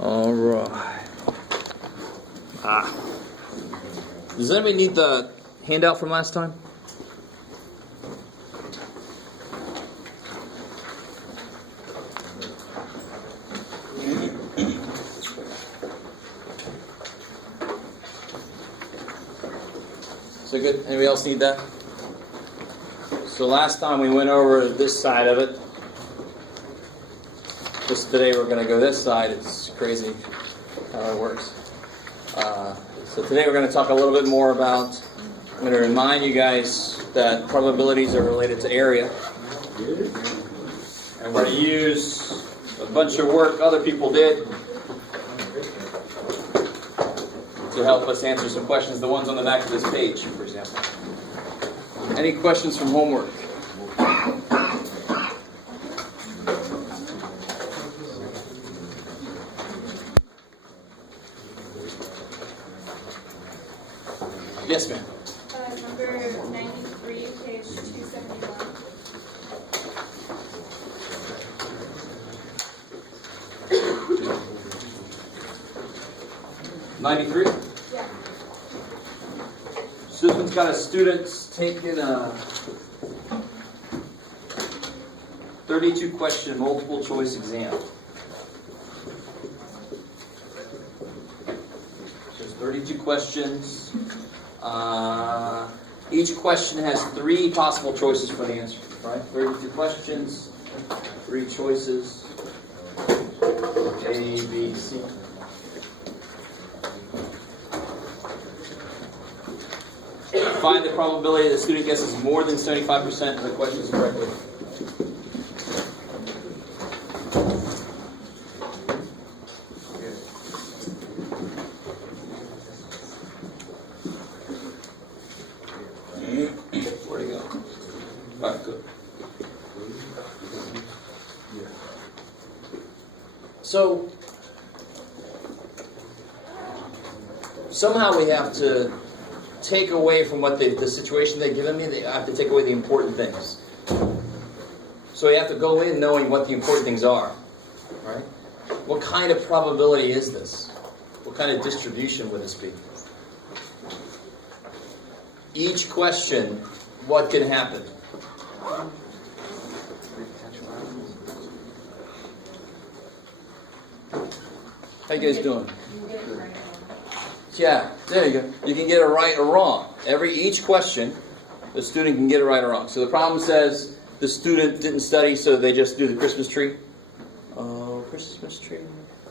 All right. Does anybody need the handout from last time? So good. Anybody else need that? So last time we went over this side of it. Just today we're going to go this side. It's crazy how it works. So today we're going to talk a little bit more about, I'm going to remind you guys that probabilities are related to area. And we're going to use a bunch of work other people did to help us answer some questions, the ones on the back of this page, for example. Any questions from homework? Yes, ma'am. Number 93, page 271. '93? Yeah. So this one's got a student taking a 32 question multiple choice exam. So there's 32 questions. Each question has 3 possible choices for the answer, right? 32 questions, 3 choices, A, B, C. Find the probability the student guesses more than 75% of the questions correctly. Where'd he go? All right, good. So, somehow we have to take away from what the situation they've given me, they have to take away the important things. So we have to go in knowing what the important things are, right? What kind of probability is this? What kind of distribution would this be? Each question, what can happen? How you guys doing? Yeah, there you go. You can get it right or wrong. Each question, the student can get it right or wrong. So the problem says the student didn't study, so they just do the Christmas tree. Oh, Christmas tree.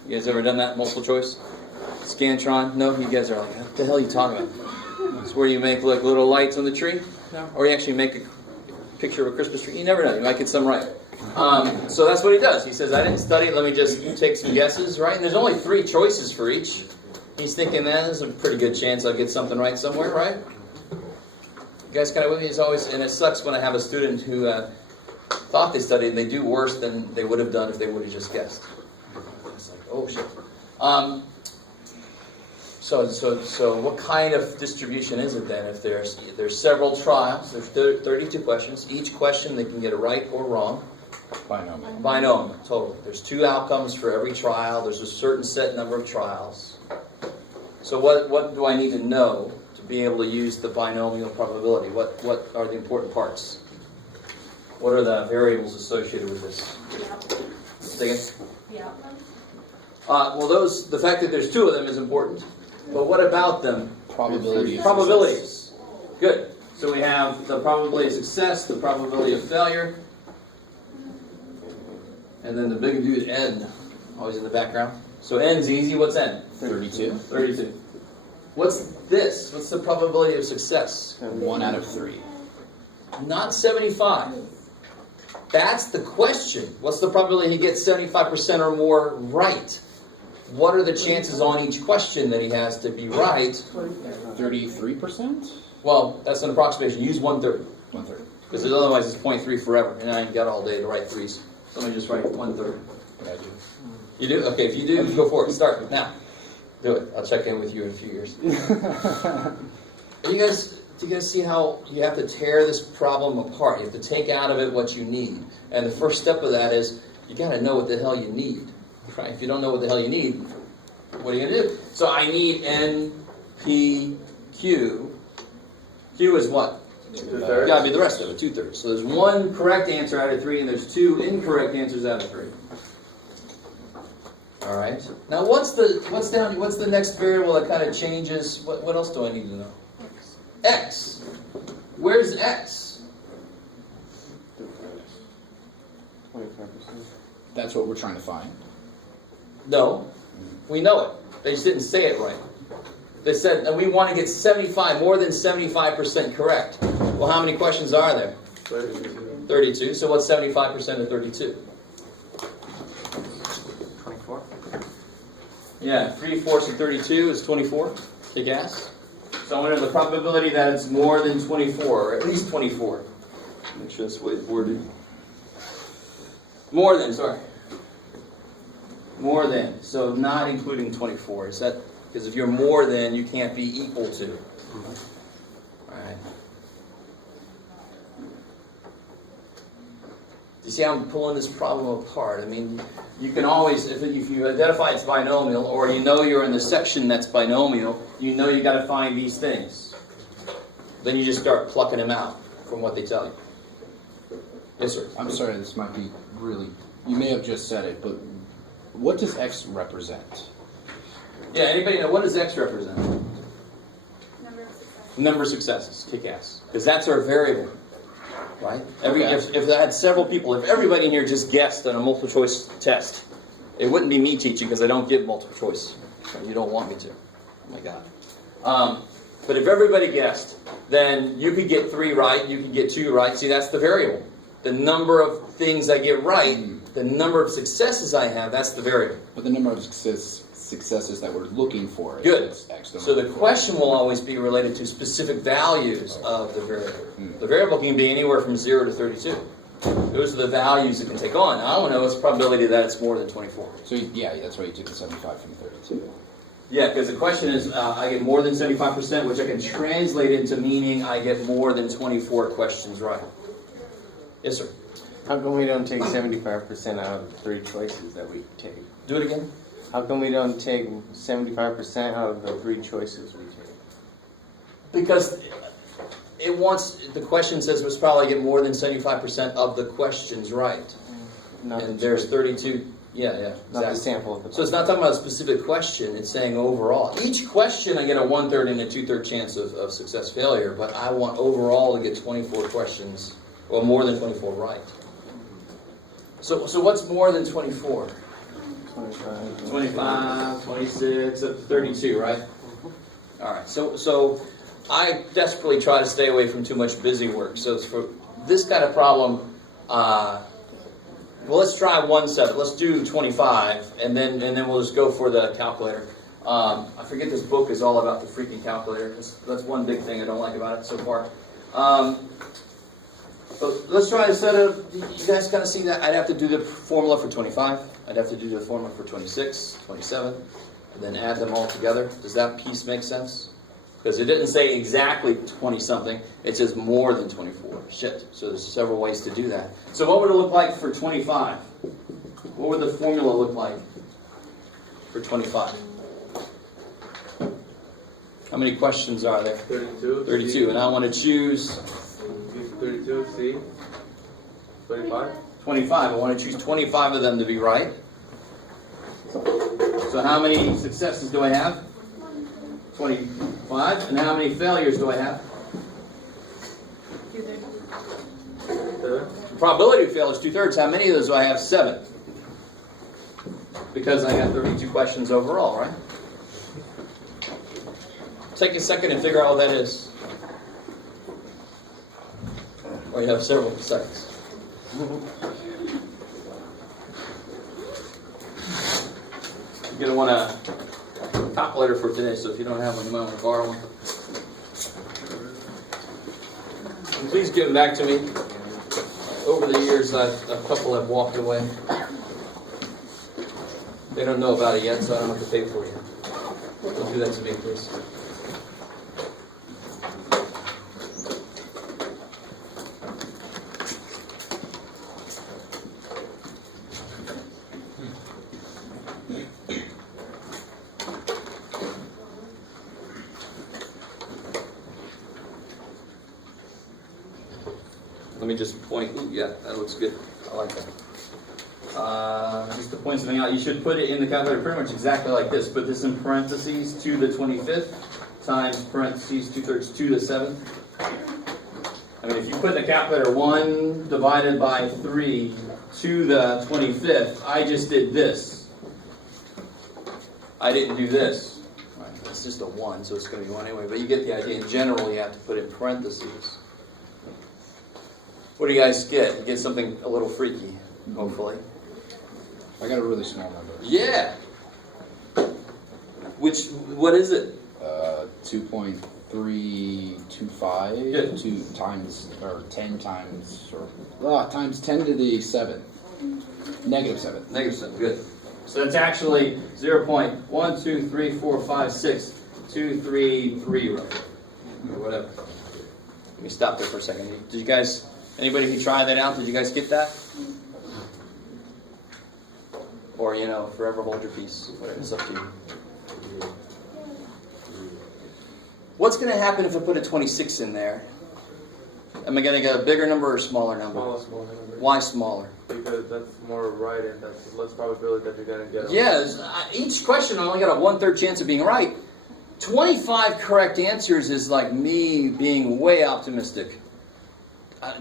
You guys ever done that, multiple choice? Scantron? No? You guys are like, what the hell are you talking about? It's where you make like little lights on the tree. No. Or you actually make a picture of a Christmas tree. You never know. You might get some right. So that's what he does. He says, I didn't study. Let me just take some guesses, right? And there's only 3 choices for each. He's thinking, man, there's a pretty good chance I'll get something right somewhere, right? You guys kind of with me? It's always, and it sucks when I have a student who thought they studied and they do worse than they would have done if they would have just guessed. It's like, oh shit. So what kind of distribution is it then? If there's several trials, there's 32 questions. Each question they can get it right or wrong. Binomial. Binomial, totally. There's 2 outcomes for every trial. There's a certain set number of trials. So what do I need to know to be able to use the binomial probability? What are the important parts? What are the variables associated with this? Say again? The outcomes? The fact that there's 2 of them is important. But what about them? Probability. Probabilities. Good. So we have the probability of success, the probability of failure, and then the big dude N, always in the background. So N's easy. What's N? 32. 32. What's this? What's the probability of success? 1 out of 3. Not 75. That's the question. What's the probability he gets 75% or more right? What are the chances on each question that he has to be right? 33%? Well, that's an approximation. Use 1/3. 1/3. Because otherwise it's 0.3 forever. And I ain't got all day to write 3s. So let me just write 1/3. Yeah, I do. You do? Okay, if you do, go for it. Start now. Do it. I'll check in with you in a few years. Are you guys you guys see how you have to tear this problem apart? You have to take out of it what you need. And the first step of that is you got to know what the hell you need. Right? If you don't know what the hell you need, what are you going to do? So I need N, P, Q. Q is what? Two-thirds. Got to be the rest of it, 2/3. So there's one correct answer out of 3, and there's 2 incorrect answers out of 3. All right. Now what's the next variable that kind of changes? What else do I need to know? X. Where's X? 25%. That's what we're trying to find. No, we know it. They just didn't say it right. They said, and we want to get 75, more than 75% correct. Well, how many questions are there? 32. 32. So what's 75% of 32? 24. Yeah, 3/4 of 32 is 24. Kick ass. So I wonder the probability that it's more than 24, or at least 24. Make sure that's the way it's worded. More than, sorry. More than. So not including 24. Is that, because if you're more than, you can't be equal to. Alright. You see how I'm pulling this problem apart? I mean, you can always, if you identify it's binomial, or you know you're in the section that's binomial, you know you got to find these things. Then you just start plucking them out from what they tell you. Yes, sir. I'm sorry, this might be really, you may have just said it, but what does X represent? Yeah, anybody know, what does X represent? Number of successes. Number of successes. Kick ass. Because that's our variable. Right? Okay. If I had several people, if everybody in here just guessed on a multiple choice test, it wouldn't be me teaching because I don't give multiple choice. You don't want me to. Oh my God. But if everybody guessed, then you could get 3 right, you could get 2 right. See, that's the variable. The number of things I get right, the number of successes I have, that's the variable. But the number of successes that we're looking for Good. is X. So the question will always be related to specific values of the variable. The variable can be anywhere from 0 to 32. Those are the values it can take on. I want to know its probability that it's more than 24. So yeah, that's why you took the 75 from 32. Yeah, because the question is, I get more than 75%, which I can translate into meaning I get more than 24 questions right. Yes, sir. How come we don't take 75% out of the 3 choices that we take? Do it again. How come we don't take 75% out of the 3 choices we take? Because it wants, the question says let's probably get more than 75% of the questions right. Not And the there's choice. 32, yeah, Not the exactly. sample of the. So it's not talking about a specific question, it's saying overall. Each question I get a 1/3 and a 2/3 chance of success failure, but I want overall to get 24 questions, or more than 24 right. So what's more than 24? 25. 25, 26, up to 32, right? Alright, so I desperately try to stay away from too much busy work. So for this kind of problem, well, let's try one set. Let's do 25, and then we'll just go for the calculator. I forget this book is all about the freaking calculator. That's one big thing I don't like about it so far. But let's try to set up, you guys kind of see that? I'd have to do the formula for 25. I'd have to do the formula for 26, 27, and then add them all together. Does that piece make sense? Because it didn't say exactly 20-something. It says more than 24. Shit. So there's several ways to do that. So what would it look like for 25? What would the formula look like for 25? How many questions are there? 32. 32. And I want to choose 32, C. 25. 25. I want to choose 25 of them to be right. So how many successes do I have? 25. And how many failures do I have? 2/3. Seven. The probability of failure is 2/3. How many of those do I have? 7. Because I got 32 questions overall, right? Take a second and figure out what that is. Or you have several seconds. You're going to want a calculator for today, so if you don't have one, you might want to borrow one. And please give them back to me. Over the years, a couple have walked away. They don't know about it yet, so I don't have to pay for it. Don't do that to me, please. let me just point. Ooh, yeah, that looks good. I like that. Just to point something out, you should put it in the calculator pretty much exactly like this. Put this in parentheses 2 to the 25th times parentheses 2/3 to the 7th. I mean, if you put in the calculator 1 divided by 3 to the 25th, I just did this. I didn't do this. Right, it's just a 1, so it's going to be 1 anyway. But you get the idea. In general, you have to put in parentheses. What do you guys get? You get something a little freaky, hopefully. I got a really small number. Yeah. What is it? 2.325 Good. 2 times, or 10 times, or times 10 to the 7th. Negative 7. Negative 7. Good. So it's actually 0.123456233 roughly, or whatever. Let me stop there for a second. Did you guys? Anybody who tried that out? Did you guys get that? Or forever hold your peace. Whatever. It's up to you. What's going to happen if I put a 26 in there? Am I going to get a bigger number or a smaller number? Smaller number. Why smaller? Because that's more right and that's less probability that you're going to get it. Yes. Each question I only got a 1/3 chance of being right. 25 correct answers is like me being way optimistic.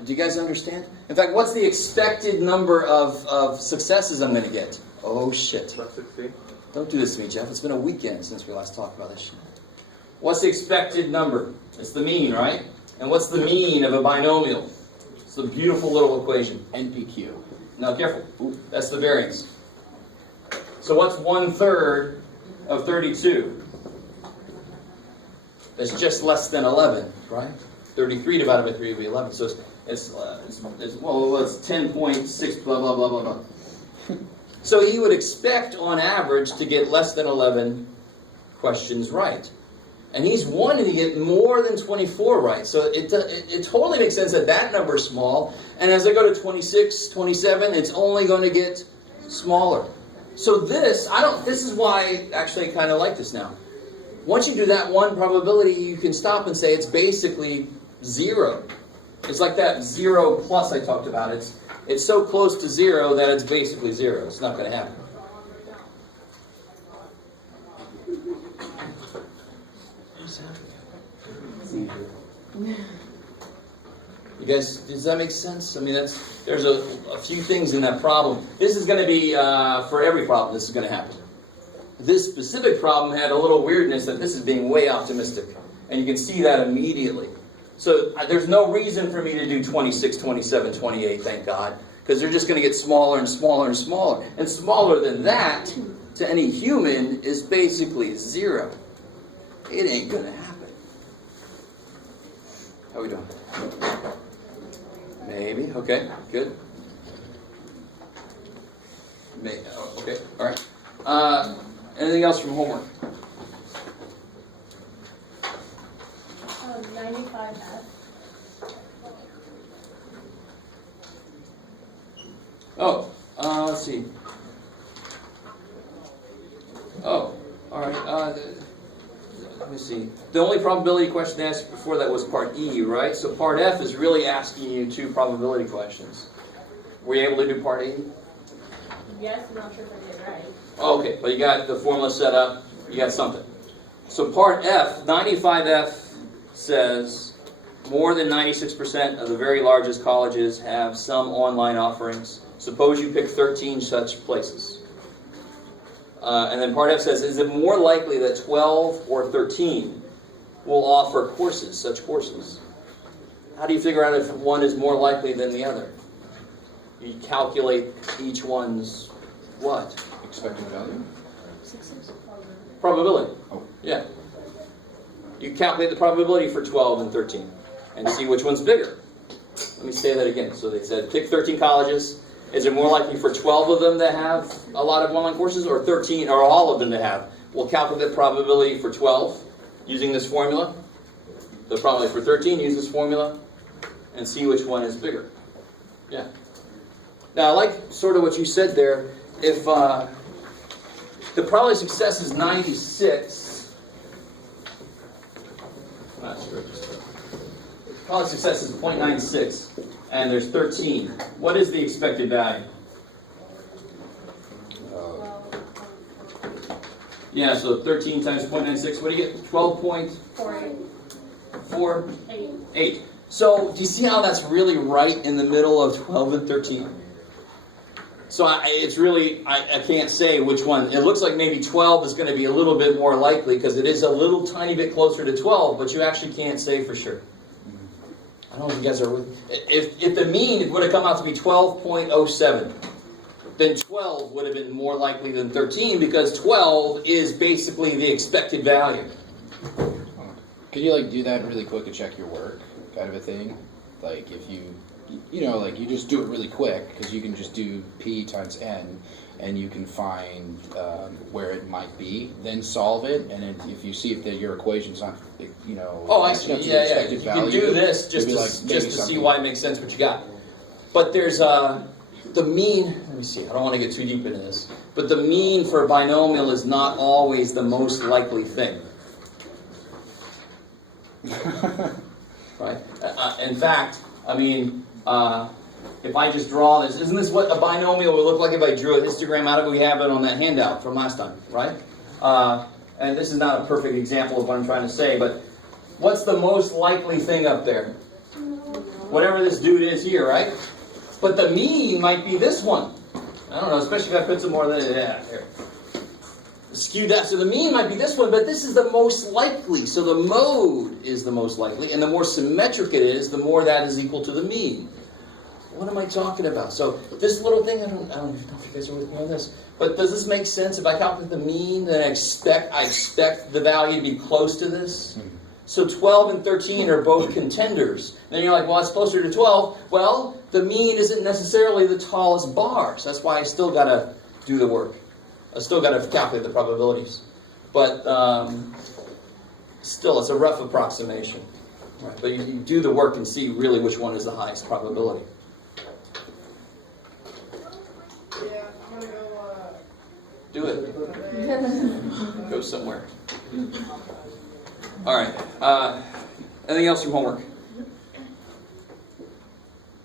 Do you guys understand? In fact, what's the expected number of successes I'm going to get? Oh, shit. About 60. Don't do this to me, Jeff. It's been a weekend since we last talked about this shit. What's the expected number? It's the mean, right? And what's the mean of a binomial? It's a beautiful little equation. NPQ. Now, careful. Ooh, that's the variance. So what's 1/3 of 32? That's just less than 11, right? 33 divided by 3 would be 11. So it's 10.6 blah, blah, blah, blah, blah. So you would expect, on average, to get less than 11 questions right. And he's wanting to get more than 24 right. So it totally makes sense that number is small. And as I go to 26, 27, it's only going to get smaller. So this is why actually I kind of like this now. Once you do that one probability, you can stop and say it's basically 0. It's like that 0 plus I talked about. It's so close to 0 that it's basically 0. It's not going to happen. You guys, does that make sense? I mean, there's a few things in that problem. This is going to be, for every problem, this is going to happen. This specific problem had a little weirdness that this is being way optimistic. And you can see that immediately. So there's no reason for me to do 26, 27, 28, thank God. Because they're just going to get smaller and smaller and smaller. And smaller than that, to any human, is basically 0. It ain't going to happen. How we doing? Maybe. Okay, good. Okay, all right. Anything else from homework? 95F. Oh, let's see. Oh, all right. Let me see. The only probability question asked before that was part E, right? So part F is really asking you 2 probability questions. Were you able to do part E? Yes, I'm not sure if I did it right. Oh, okay, but you got the formula set up. You got something. So part F, 95F says more than 96% of the very largest colleges have some online offerings. Suppose you pick 13 such places. And then part F says, is it more likely that 12 or 13 will offer such courses? How do you figure out if one is more likely than the other? You calculate each one's what? Expected value? Probability. Oh. Yeah. You calculate the probability for 12 and 13 and see which one's bigger. Let me say that again. So they said pick 13 colleges. Is it more likely for 12 of them to have a lot of online courses or 13 or all of them to have? We'll calculate the probability for 12 using this formula. The probability for 13, use this formula and see which one is bigger. Yeah. Now I like sort of what you said there. If the probability of success is 96, I'm not sure. Probability of success is 0.96. and there's 13. What is the expected value? Yeah, so 13 times 0.96, what do you get? 12.48. So, do you see how that's really right in the middle of 12 and 13? So, I can't say which one. It looks like maybe 12 is going to be a little bit more likely because it is a little tiny bit closer to 12, but you actually can't say for sure. I don't know if you guys are with. If the mean would have come out to be 12.07, then 12 would have been more likely than 13 because 12 is basically the expected value. Could you do that really quick and check your work, kind of a thing? Like if you just do it really quick because you can just do P times N and you can find where it might be, then solve it, and then if you see if your equation's not, Oh, I see. Yeah. You can do this just to see why it makes sense what you got. But there's the mean. Let me see. I don't want to get too deep into this, but the mean for a binomial is not always the most likely thing. Right? In fact, if I just draw this, isn't this what a binomial would look like if I drew a histogram out of it? We have it on that handout from last time, right? And this is not a perfect example of what I'm trying to say, but what's the most likely thing up there? Whatever this dude is here, right? But the mean might be this one. I don't know, especially if I put some more than that here. Skewed that, so the mean might be this one, but this is the most likely. So the mode is the most likely, and the more symmetric it is, the more that is equal to the mean. What am I talking about? So this little thing, I don't know if you guys are with me on this, but does this make sense? If I calculate the mean, then I expect the value to be close to this. So 12 and 13 are both contenders. Then you're like, well, it's closer to 12. Well, the mean isn't necessarily the tallest bar, so that's why I still got to do the work. I still got to calculate the probabilities. But still, it's a rough approximation. Right. But you do the work and see really which one is the highest probability. Yeah, I'm gonna go. Do it. Go somewhere. All right. Anything else from homework?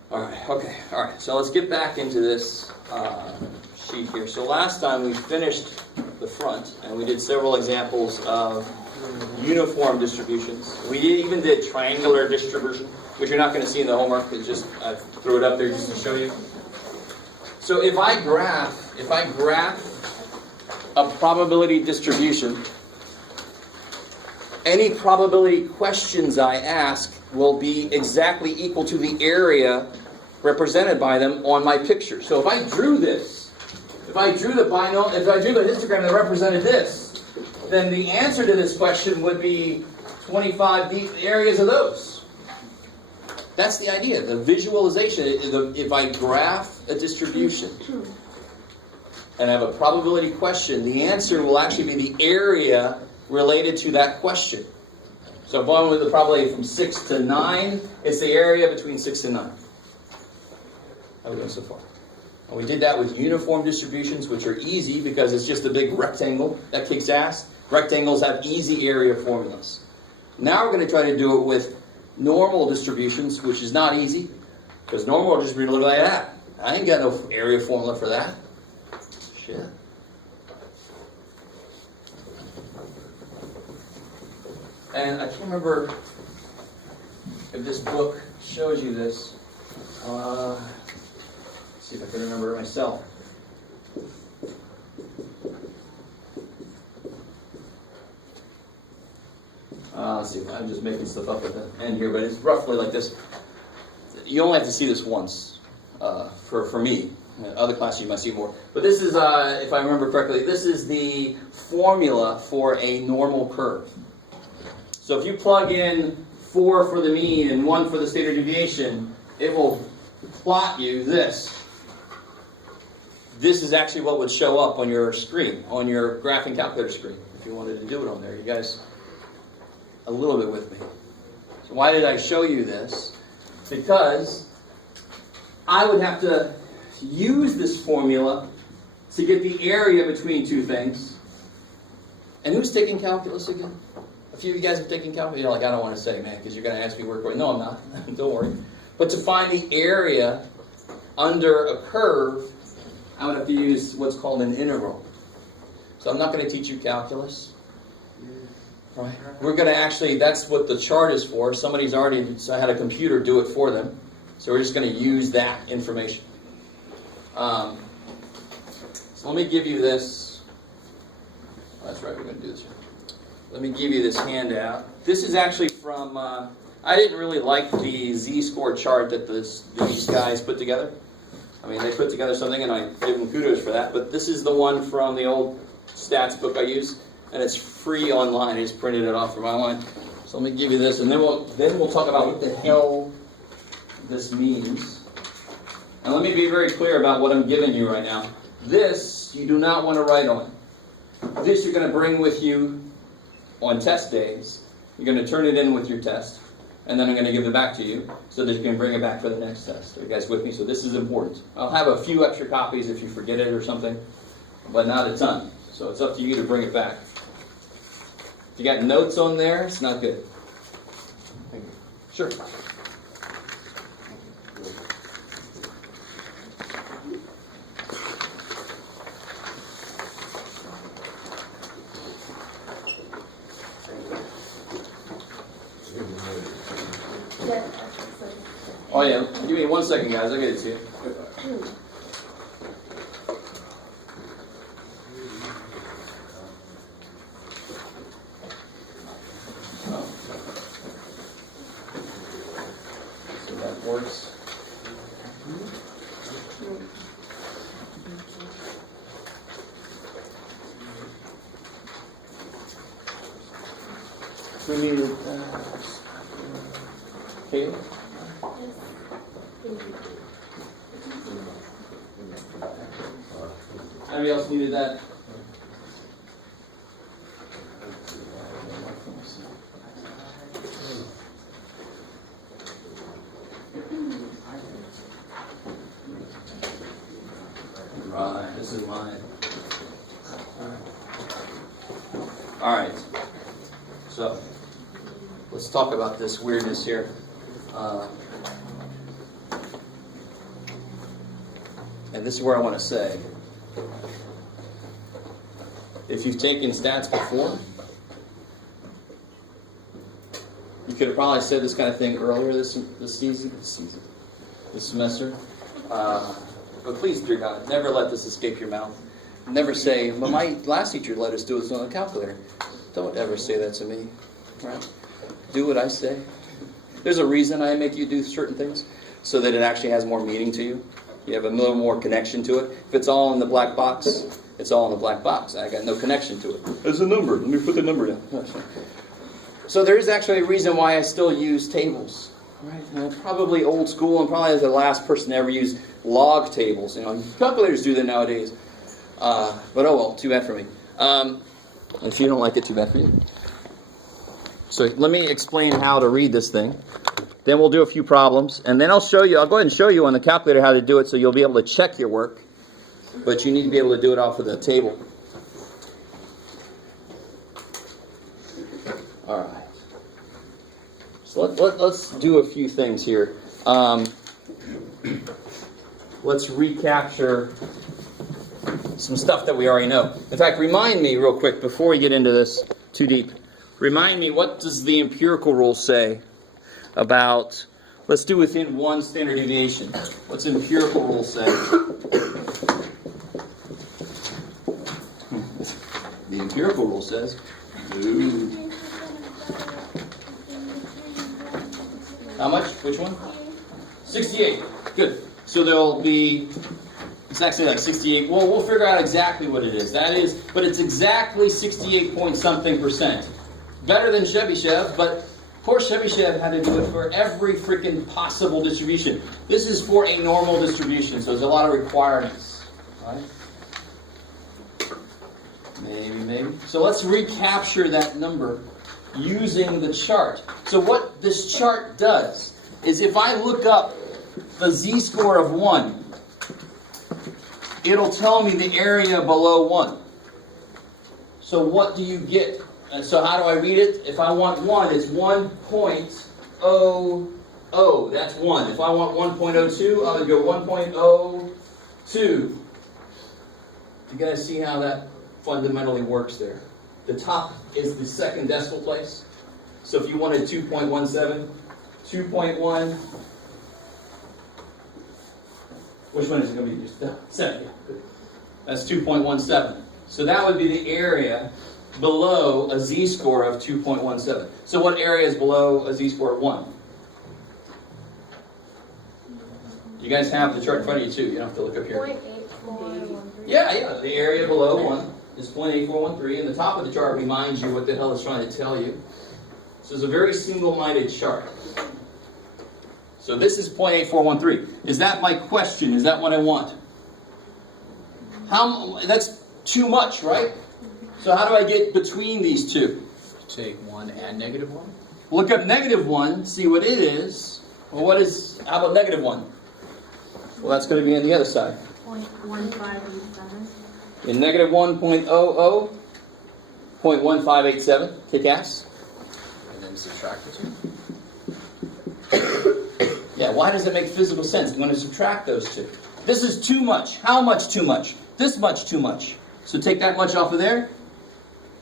All right. Okay. All right. So let's get back into this sheet here. So last time we finished the front, and we did several examples of uniform distributions. We even did triangular distribution, which you're not going to see in the homework. It's just I threw it up there just to show you. So if I graph a probability distribution, any probability questions I ask will be exactly equal to the area represented by them on my picture. So if I drew this, if I drew the histogram that represented this, then the answer to this question would be 25 areas of those. That's the idea, the visualization. If I graph a distribution and I have a probability question, the answer will actually be the area related to that question. So if I'm with the probability from 6 to 9, it's the area between 6 and 9. How are we doing so far? And we did that with uniform distributions, which are easy because it's just a big rectangle that kicks ass. Rectangles have easy area formulas. Now we're going to try to do it with normal distributions, which is not easy, because normal distribution look like that. I ain't got no area formula for that. Shit. And I can't remember if this book shows you this. Let's see if I can remember it myself. Let's see, I'm just making stuff up at the end here, but it's roughly like this. You only have to see this once for me. Other classes you might see more. But this is, if I remember correctly, this is the formula for a normal curve. So if you plug in 4 for the mean and 1 for the standard deviation, it will plot you this. This is actually what would show up on your screen, on your graphing calculator screen, if you wanted to do it on there. You guys a little bit with me. So why did I show you this? Because I would have to use this formula to get the area between two things. And who's taking calculus again? A few of you guys have taken calculus. You're like, I don't want to say, man, because you're going to ask me where. No, I'm not. Don't worry. But to find the area under a curve, I'm going to have to use what's called an integral. So I'm not going to teach you calculus. Right? We're going to actually, that's what the chart is for. Somebody's already had a computer do it for them. So we're just going to use that information. So let me give you this. Oh, that's right, we're going to do this here. Let me give you this handout. This is actually from, I didn't really like the z-score chart that these guys put together. I mean, they put together something, and I give them kudos for that. But this is the one from the old stats book I use, and it's free online. I just printed it off from online. So let me give you this, and then we'll talk about what the hell this means. And let me be very clear about what I'm giving you right now. This you do not want to write on. This you're going to bring with you on test days. You're going to turn it in with your test. And then I'm going to give it back to you so that you can bring it back for the next test. Are you guys with me? So this is important. I'll have a few extra copies if you forget it or something, but not a ton. So it's up to you to bring it back. If you got notes on there, it's not good. Thank you. Sure. Oh yeah, give me 1 second, guys. I'll get it to you. So that works. We need Kaylee? Anybody else needed that? Right, this is mine. All right. So, let's talk about this weirdness here. And this is where I want to say, if you've taken stats before, you could have probably said this kind of thing earlier this semester. But please, dear God, never let this escape your mouth. Never say, "Well, my last teacher let us do this on a calculator." Don't ever say that to me. Right? Do what I say. There's a reason I make you do certain things, so that it actually has more meaning to you. You have a little more connection to it. If it's all in the black box, it's all in the black box. I got no connection to it. There's a number. Let me put the number down. So there is actually a reason why I still use tables. Right? And I'm probably old school and probably the last person to ever use log tables. You know, calculators do that nowadays. But oh well, too bad for me. If you don't like it, too bad for you. So let me explain how to read this thing. Then we'll do a few problems, and then I'll go ahead and show you on the calculator how to do it so you'll be able to check your work, but you need to be able to do it off of the table. All right. So let's do a few things here. Let's recapture some stuff that we already know. In fact, remind me real quick before we get into this too deep. Remind me, what does the empirical rule say about, let's do within one standard deviation. What's the empirical rule say? The empirical rule says, ooh. How much? Which one? 68. Good. So there'll be, it's actually like 68. Well, we'll figure out exactly what it is. That is, but it's exactly 68 point something %. Better than Chebyshev, but poor Chebyshev had to do it for every freaking possible distribution. This is for a normal distribution, so there's a lot of requirements. Right? Maybe. So let's recapture that number using the chart. So what this chart does is if I look up the z-score of 1, it'll tell me the area below 1. So what do you get? And so how do I read it? If I want 1, it's 1.0, 0, that's 1. If I want 1.02, I would go 1.02. You guys see how that fundamentally works there? The top is the second decimal place. So if you wanted 2.17, 2.1, which one is it going to be? Just 7. That's 2.17. So that would be the area below a z-score of 2.17. So what area is below a z-score of 1? You guys have the chart in front of you too. You don't have to look up here. 0.8413. Yeah. The area below 1 is 0.8413, and the top of the chart reminds you what the hell it's trying to tell you. So it's a very single-minded chart. So this is 0.8413. Is that my question? Is that what I want? That's too much, right? So how do I get between these two? Take 1 and negative 1. Look up negative 1, see what it is. Well, how about negative 1? Well, that's going to be on the other side. 0.1587. In negative 1.00, 0.1587, kick ass. And then subtract the 2. Yeah, why does it make physical sense? I'm going to subtract those two. This is too much. How much too much? This much too much. So take that much off of there,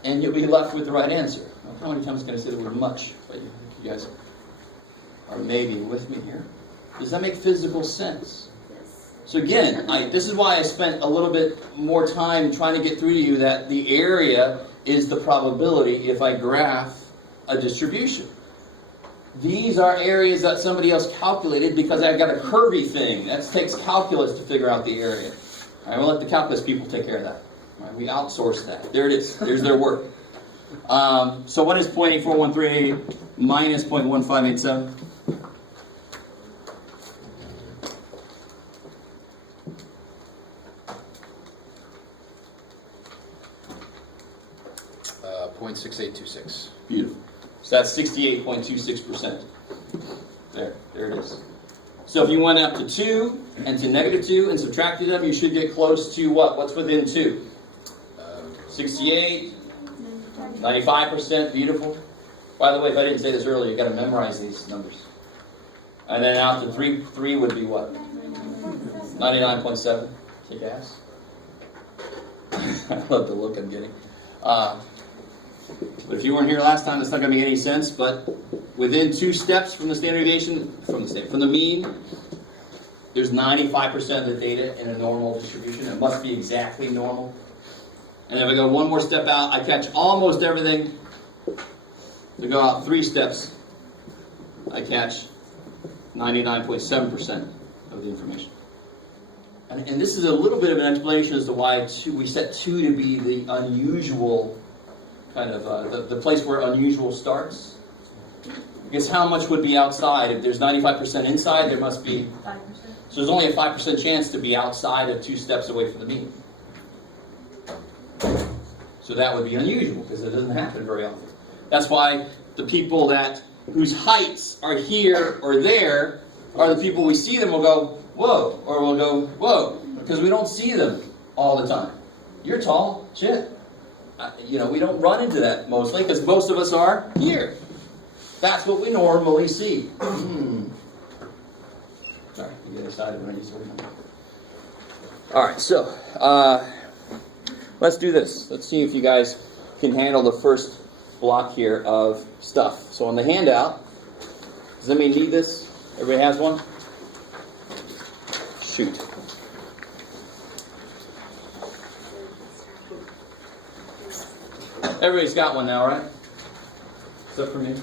and you'll be left with the right answer. How many times can I say the word much? But you guys are maybe with me here. Does that make physical sense? Yes. So again, this is why I spent a little bit more time trying to get through to you that the area is the probability if I graph a distribution. These are areas that somebody else calculated because I've got a curvy thing. That takes calculus to figure out the area. All right, we'll let the calculus people take care of that. All right, we outsource that. There it is. There's their work. So what is 0.8413 minus 0.1587? Uh, 0.6826. Beautiful. So that's 68.26%. There it is. So if you went up to 2 and to negative 2 and subtracted them, you should get close to what? What's within 2? 68, 95%, beautiful. By the way, if I didn't say this earlier, you've got to memorize these numbers. And then out to 3 would be what? 99.7. Kick ass. I love the look I'm getting. But if you weren't here last time, that's not going to make any sense. But within 2 steps from the standard deviation, from the mean, there's 95% of the data in a normal distribution. It must be exactly normal. And if I go one more step out, I catch almost everything. To go out 3 steps, I catch 99.7% of the information. And this is a little bit of an explanation as to why we set 2 to be the unusual kind of the place where unusual starts. Because how much would be outside? If there's 95% inside, there must be 5%. So there's only a 5% chance to be outside of 2 steps away from the mean. So that would be unusual because it doesn't happen very often. That's why the people whose heights are here or there are the people we see them will go, whoa, or we'll go, whoa, because we don't see them all the time. You're tall, shit. We don't run into that mostly because most of us are here. That's what we normally see. Sorry, you get excited when I use the word. All right, so let's do this. Let's see if you guys can handle the first block here of stuff. So on the handout, does anybody need this? Everybody has one? Shoot. Everybody's got one now, right? Except for me.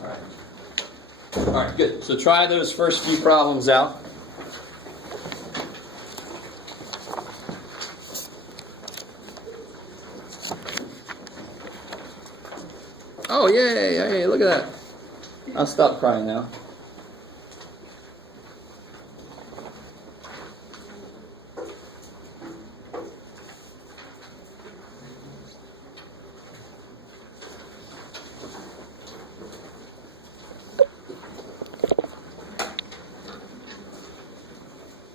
All right. All right, good. So try those first few problems out. Oh, yay, look at that. I'll stop crying now.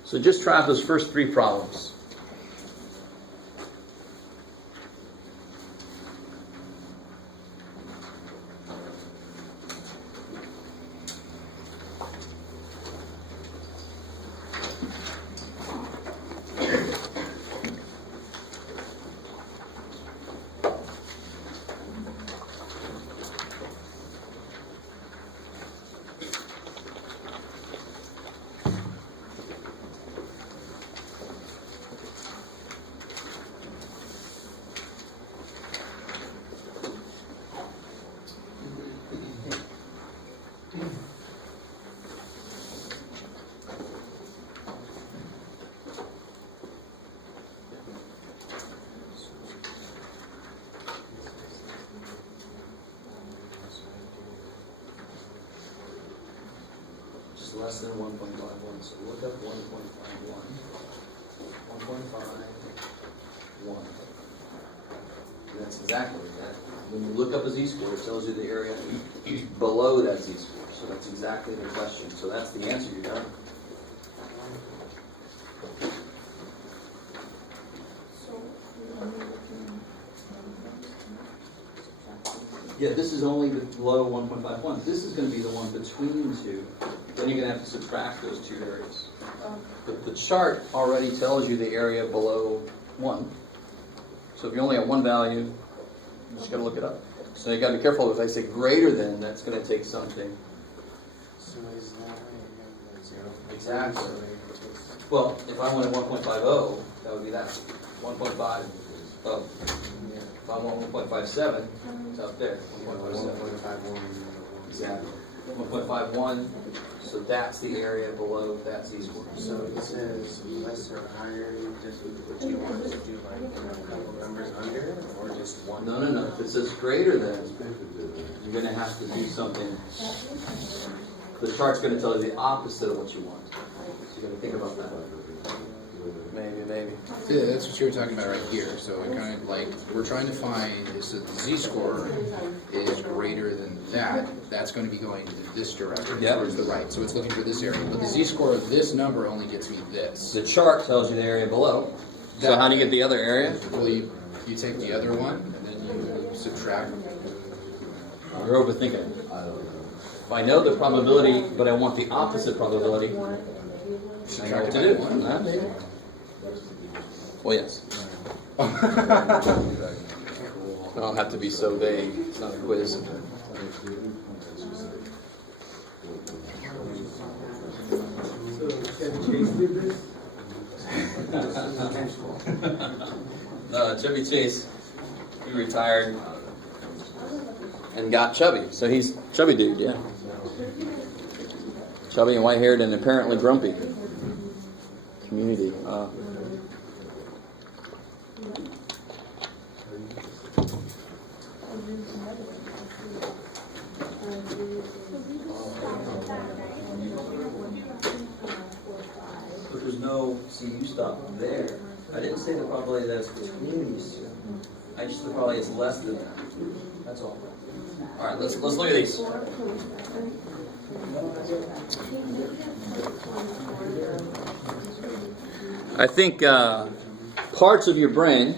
So just try out those first 3 problems. less than 1.51. So look up 1.51. 1.51. That's exactly that. When you look up a z-score, it tells you the area below that z-score. So that's exactly the question. So that's the answer you got. Yeah, this is only below 1.51. This is going to be the one between two. Then you're going to have to subtract those two areas. But the chart already tells you the area below 1. So if you only have one value, you just got to look it up. So you got to be careful. If I say greater than, that's going to take something. So is that zero? Exactly. Well, if I wanted 1.50, that would be that. 1.5. Oh. If I want 1.57, it's out there. 1.57. Exactly. 1.51. So that's the area below that z-score. So it says less or higher, just what you want to do, like a couple numbers under, or just one? No. If it says greater than, you're going to have to do something. The chart's going to tell you the opposite of what you want. So you got to think about that. Maybe. Yeah, that's what you were talking about right here. So it kind of like, we're trying to find is that the z-score is greater than that. That's going to be going this direction, towards the right. So it's looking for this area. But the z-score of this number only gets me this. The chart tells you the area below. So how do you get the other area? Well, you take the other one, and then you subtract. You're overthinking it. If I know the probability, but I want the opposite probability, I know what to do. Maybe. Well, yes. I don't have to be so vague. It's not a quiz. No, Chevy Chase, he retired and got chubby. So he's chubby dude, yeah. Chubby and white-haired and apparently grumpy. Community. But there's no, see, you stop there. I didn't say the probability that it's between these two. I just said the probability it's less than that. That's all. All right, let's look at these. I think parts of your brain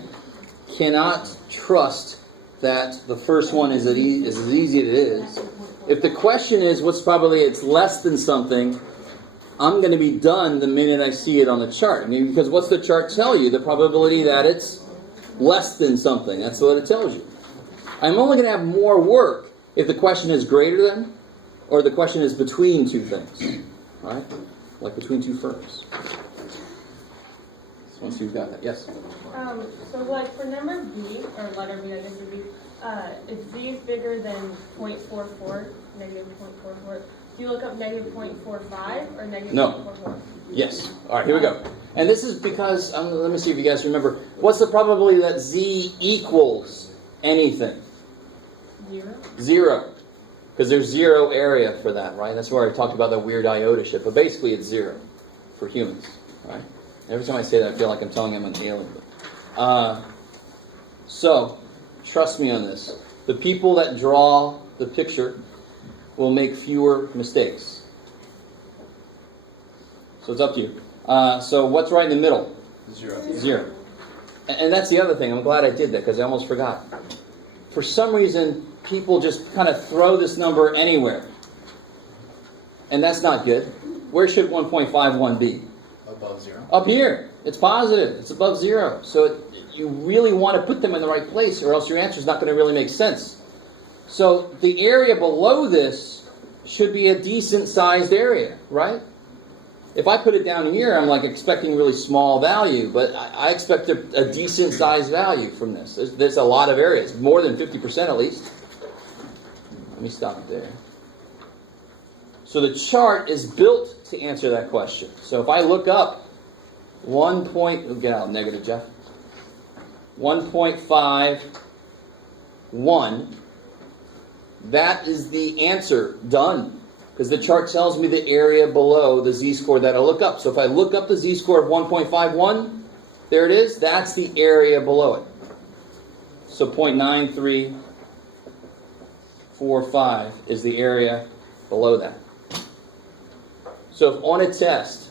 cannot trust that the first one is as easy as it is. If the question is what's probably it's less than something, I'm going to be done the minute I see it on the chart. I mean, because what's the chart tell you? The probability that it's less than something. That's what it tells you. I'm only going to have more work if the question is greater than, or the question is between two things. All right? Like between two firms. So once you've got that. Yes? So like for number B, or letter B, I guess would be, if Z is bigger than 0.44, negative 0.44, do you look up negative 0.45 or negative No. 0.44? Yes. All right, here we go. And this is because, let me see if you guys remember, what's the probability that Z equals anything? 0. 0. Because there's 0 area for that, right? That's where I talked about the weird iota shit. But basically it's 0 for humans, right? Every time I say that, I feel like I'm telling him an alien. So, trust me on this. The people that draw the picture will make fewer mistakes. So it's up to you. So what's right in the middle? 0. And that's the other thing. I'm glad I did that because I almost forgot. For some reason, people just kind of throw this number anywhere. And that's not good. Where should 1.51 be? Above 0. Up here. It's positive. It's above 0. So you really want to put them in the right place or else your answer is not going to really make sense. So the area below this should be a decent sized area, right? If I put it down here, I'm like expecting really small value, but I expect a decent sized value from this. There's a lot of areas, more than 50% at least. Let me stop it there. So the chart is built to answer that question. So if I look up get out negative, Jeff. 1.51. That is the answer. Done. Because the chart tells me the area below the z-score that I look up. So if I look up the z-score of 1.51, there it is. That's the area below it. So 0.9345 is the area below that. So if on a test,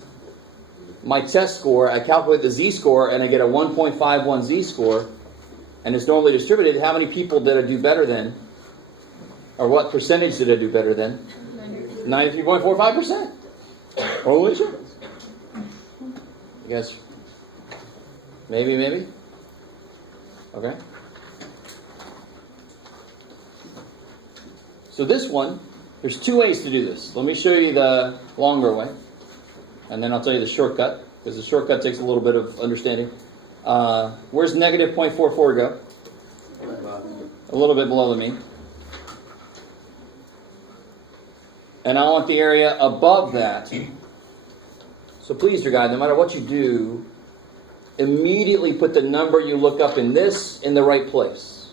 my test score, I calculate the z-score and I get a 1.51 z-score, and it's normally distributed, how many people did I do better than? Or what percentage did I do better than? 93.45%. Holy shit. You guys, maybe? Okay. So this one, there's two ways to do this. Let me show you the longer way, and then I'll tell you the shortcut, because the shortcut takes a little bit of understanding. Where's negative 0.44 go? A little bit below the mean. And I want the area above that. So please, dear God, no matter what you do, immediately put the number you look up in this in the right place.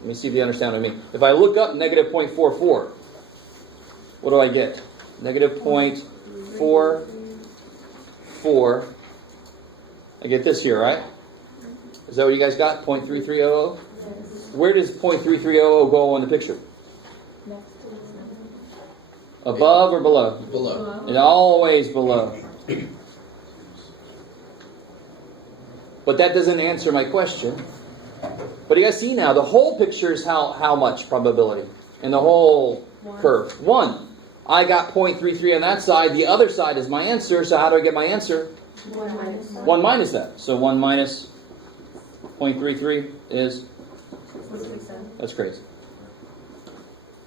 Let me see if you understand what I mean. If I look up negative 0.44, what do I get? Negative 0.44. I get this here, right? Is that what you guys got? 0.3300? Where does 0.3300 go on the picture? Above or below? Below. It's always below. But that doesn't answer my question. But you guys see now, the whole picture is how much probability? In the whole curve? 1. I got 0.33 on that side. The other side is my answer. So how do I get my answer? 1 minus that. So 1 minus 0.33 is? That's crazy.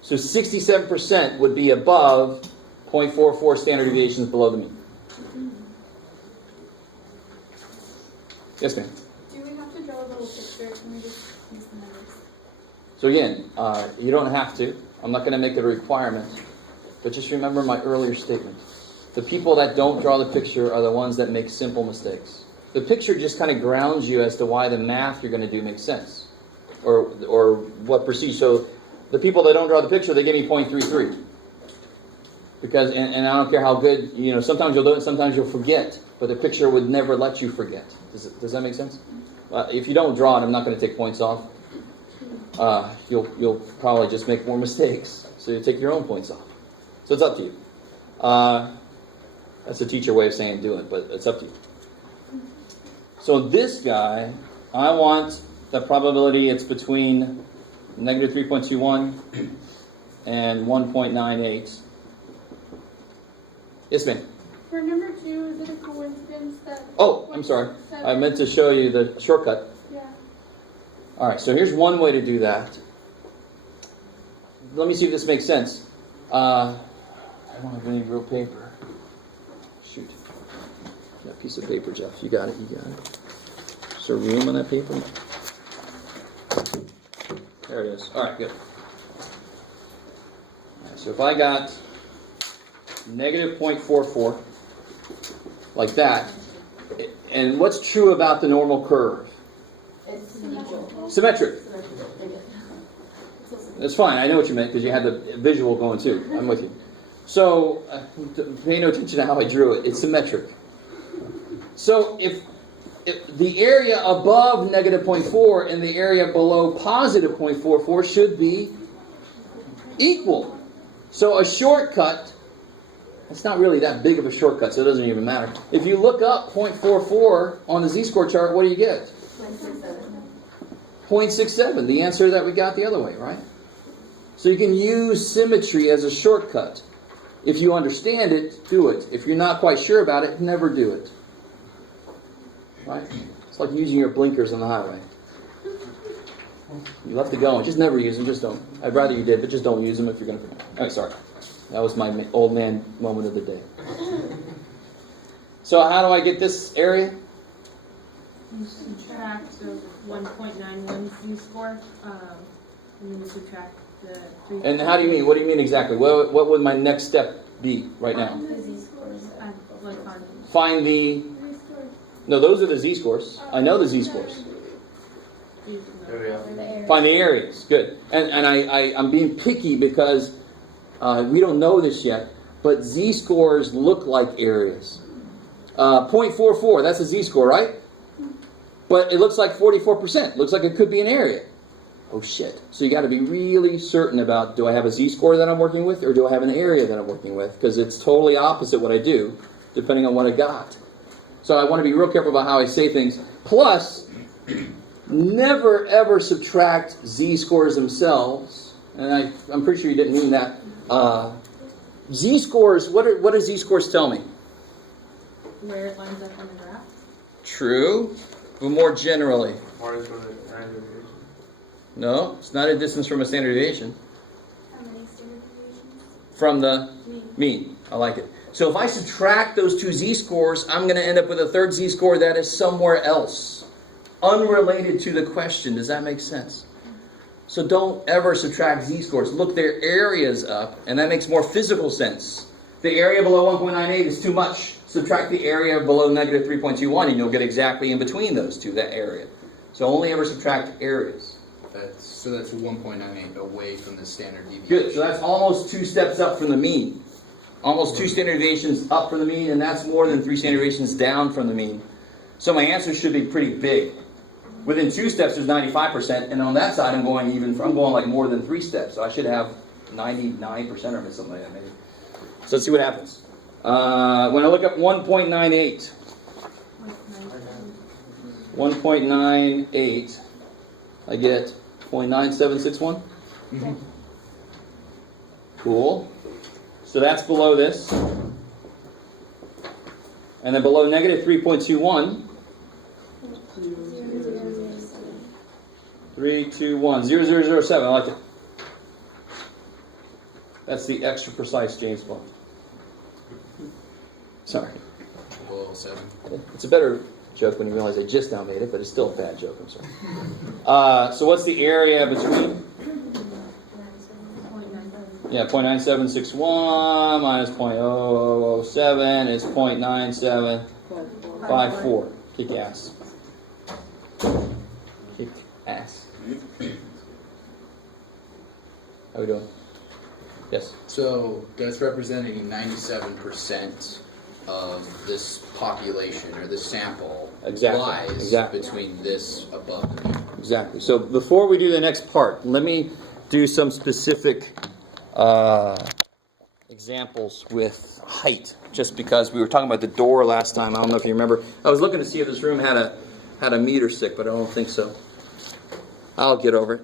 So 67% would be above 0.44 standard deviations below the mean. Yes, ma'am? Do we have to draw a little picture? Can we just use the numbers? So again, you don't have to. I'm not going to make it a requirement. But just remember my earlier statement. The people that don't draw the picture are the ones that make simple mistakes. The picture just kind of grounds you as to why the math you're going to do makes sense. Or what procedure. So the people that don't draw the picture, they give me 0.33. Because, and I don't care how good, sometimes you'll do it, sometimes you'll forget. But the picture would never let you forget. Does that make sense? If you don't draw it, I'm not going to take points off. You'll probably just make more mistakes. So you take your own points off. So it's up to you. That's a teacher way of saying do it, but it's up to you. So this guy, I want the probability it's between negative 3.21 and 1.98. Yes, ma'am? For number 2, is it a coincidence that... Oh, I'm sorry. I meant to show you the shortcut. Yeah. All right, so here's one way to do that. Let me see if this makes sense. I don't have any real paper. Shoot. That piece of paper, Jeff. You got it. Is there room on that paper? There it is. All right, good. All right, so if I got negative 0.44, like that, and what's true about the normal curve? It's symmetric. Symmetric. That's fine. I know what you meant because you had the visual going too. I'm with you. So, pay no attention to how I drew it. It's symmetric. So, if the area above negative 0.4 and the area below positive 0.44 should be equal. So, a shortcut, it's not really that big of a shortcut, so it doesn't even matter. If you look up 0.44 on the z-score chart, what do you get? 0.67, the answer that we got the other way, right? So you can use symmetry as a shortcut. If you understand it, do it. If you're not quite sure about it, never do it. Right? It's like using your blinkers on the highway. You left it going. Just never use them. Just don't. I'd rather you did, but just don't use them if you're going to forget. All right, sorry. That was my old man moment of the day. So how do I get this area? You subtract the 1.91 z-score, and then you subtract the 3. And how do you mean? What do you mean exactly? What would my next step be right now? The z-scores. Find the... No, those are the z-scores. I know the z-scores. Find the areas. Good. And I'm being picky because We don't know this yet, but z-scores look like areas. 0.44, that's a z-score, right? But it looks like 44%. Looks like it could be an area. Oh shit. So you got to be really certain about, do I have a z-score that I'm working with, or do I have an area that I'm working with? Because it's totally opposite what I do, depending on what I got. So I want to be real careful about how I say things. Plus, never ever subtract z-scores themselves. And I'm pretty sure you didn't mean that. Z-scores, what do z-scores tell me? Where it lines up on the graph. True, but more generally. Margin from the standard deviation. No, it's not a distance from a standard deviation. How many standard deviations? From the mean. I like it. So if I subtract those two z-scores, I'm going to end up with a third z-score that is somewhere else, unrelated to the question. Does that make sense? So don't ever subtract z-scores. Look their areas up, and that makes more physical sense. The area below 1.98 is too much. Subtract the area below negative 3.21, and you'll get exactly in between those two, that area. So only ever subtract areas. So that's 1.98 away from the standard deviation. Good. So that's almost 2 steps up from the mean. Almost 2 standard deviations up from the mean, and that's more than 3 standard deviations down from the mean. So my answer should be pretty big. Within 2 steps, there's 95%, and on that side, I'm going like more than 3 steps. So I should have 99% or something like that, maybe. So let's see what happens. When I look up 1.98, 1.98, I get 0.9761. Mm-hmm. Cool. So that's below this. And then below negative 3.21, 0007. I like it. That's the extra precise James Bond. Sorry. 007. It's a better joke when you realize I just now made it, but it's still a bad joke. I'm sorry. So what's the area between? Yeah, 0.9761 minus 0.0007 is 0.9754. Kick ass. Kick ass. How we doing? Yes. So that's representing 97% of this population or this sample lies between this above the mean. Exactly. So before we do the next part, let me do some specific examples with height. Just because we were talking about the door last time, I don't know if you remember. I was looking to see if this room had a meter stick, but I don't think so. I'll get over it.